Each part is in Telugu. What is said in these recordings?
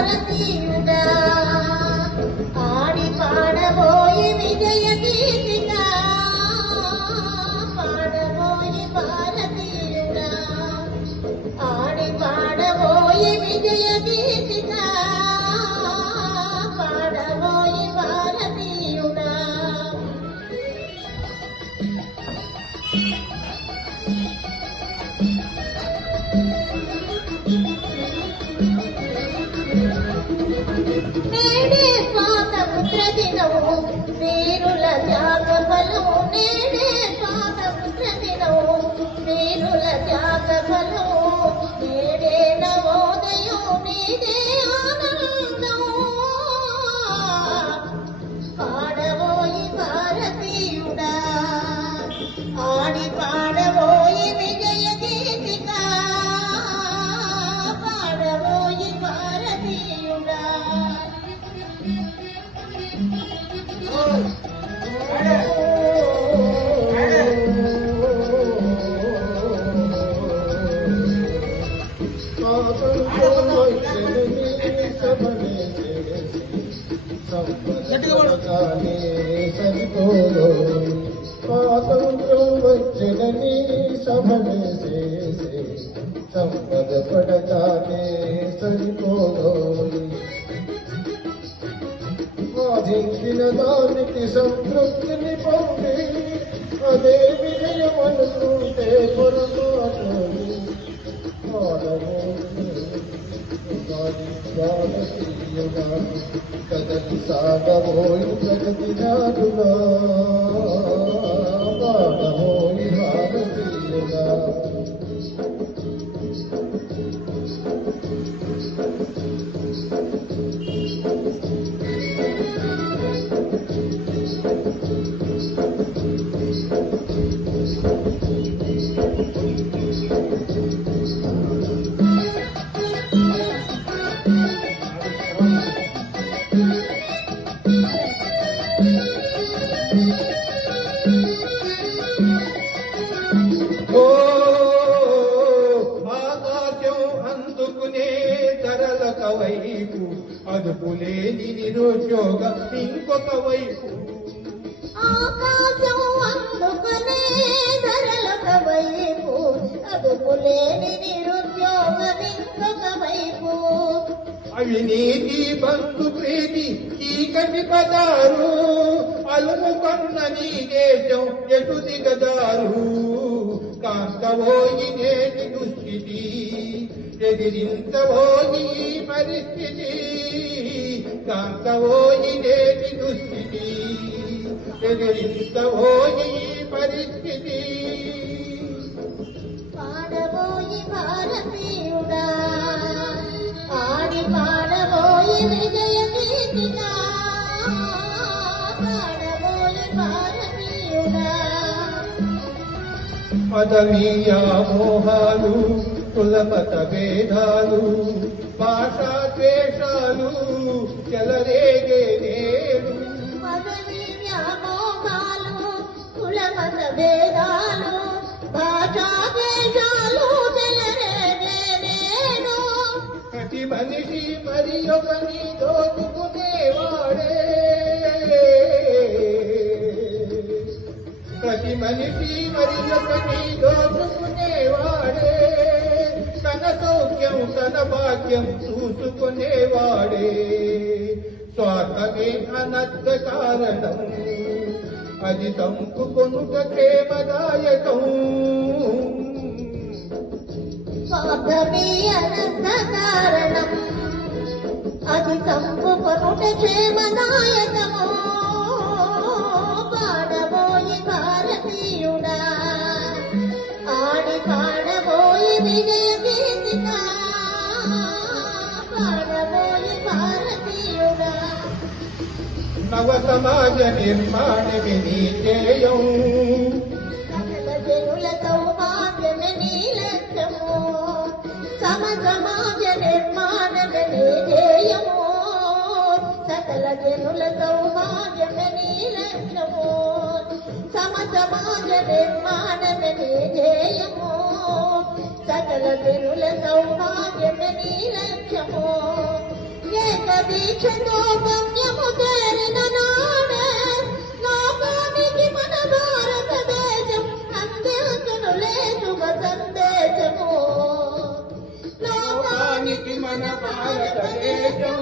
భారతీయుడా ఆడి పాడబోయి విజయ గీతిక పాడబోయి భారతీయుడా ఆడి పాడబోయి విజయ గీతిక పాడబోయి భారతీయుడా నేడే స్వాతంత్ర దినము వీరుల త్యాగ ఫలము నేడే స్వాతంత్ర దినము వీరుల త్యాగ ఫలము నేడే నవోదయం నేడే ఆనందం పాడబోయి భారతీయుడా ఆడి పాడబోయి విజయ గీతిక పాడబోయి భారతీయుడా స్వాతంత్రం వచ్చనని సభనే చేసే సంపద పడగానే సరిపోలో సాధించిన దానికి సంతృప్తిని పొంది అదే విజయం అనుకుంటే పొరపాటు కదలి సాగబోయి ప్రగతి నాడుగా పాడబోయి భారతీయుగా వైపు అదుపులేని నిరుద్యోగ ఇంకొక వైపు ఆకాశం అందుకునే ధరలొక వైపు అదుపులేని నిరుద్యోగం ఇంకొక వైపు అవినీతి బంధు ప్రీతి చీకటి పదారు అలుముకొన్న నీ దేశం ఎటు దిగదారు కాస్తవోయి నేటి దుస్థితి ఎదిరించబోయి పరిస్థితి కాంతబోయి నేటి దుస్థితి ఎదిరించబోయి పరిస్థితి పాడబోయి భారతీయుడా ఆడి పాడబోయి విజయ గీతిక పాడబోయి భారతీయుడా పదవీయ మోహాలు కులమత భేదాలు భాషా ద్వేషాలు చెలరేగే నేడు పదవి వ్యామోహాలు కులమత భేదాలు భాషా ద్వేషాలు చెలరేగే నేడు ప్రతి మనిషి మరి ఒకని దోచుకునేవాడే ప్రతి మనిషి మరి ఒకని దోచుకునేవాడే తన సౌఖ్యం తన భాగ్యం చూసుకునేవాడే స్వార్థమే అనర్థ కారణం అది చంపుకొనుట ప్రేమదాయకం స్వార్థమే అనర్థ కారణం అది చంపుకొనుట క్షేమదాయకము పాడబోయి భారతీయుడా ఆడి పాడబోయి విజయ గీతిక పాడబోయి భారతీయుడా నవ సమాజ నిర్మాణమే నీ ధ్యేయం సకల జనుల సౌభాగ్యమే నీ లక్ష్యము సమాజ నిర్మాణమే నీ ధ్యేయము సకల జనుల సౌభాగ్యమే నీ లక్ష్యము సమాజ నిర్మాణమే నీ ధ్యేయము సకల జనుల సౌభాగ్యమే నీ లక్ష్యము దీక్షతో గమ్యము చేరిన నాడే లోకానికి మన భారతదేశం అందించునులే శుభ సందేశము. లోకానికి మన భారతదేశం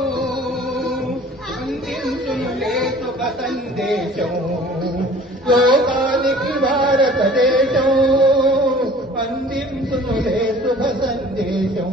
అందించునులే శుభ సందేశం. లోకానికి భారతదేశం అందించునులే శుభ సందేశం.